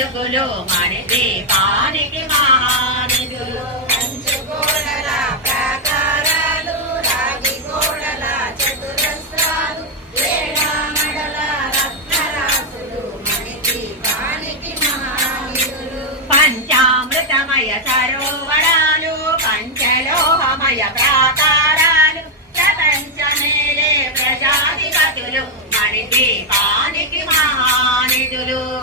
వెలుగులు మణిదీపానికి మహానిధులు. పంచగోడల ప్రాకారాలు, రాగి గోడల చతురస్రాలు, ఏడామడల రత్నరాసులు మణిదీపానికి మహానిధులు. పంచామృతమయ సరోవరాలు, పంచలోహమయ ప్రాకారాలు, ప్రపంచమేలే ప్రజాధిపతులు మణిదీపానికి మహానిధులు.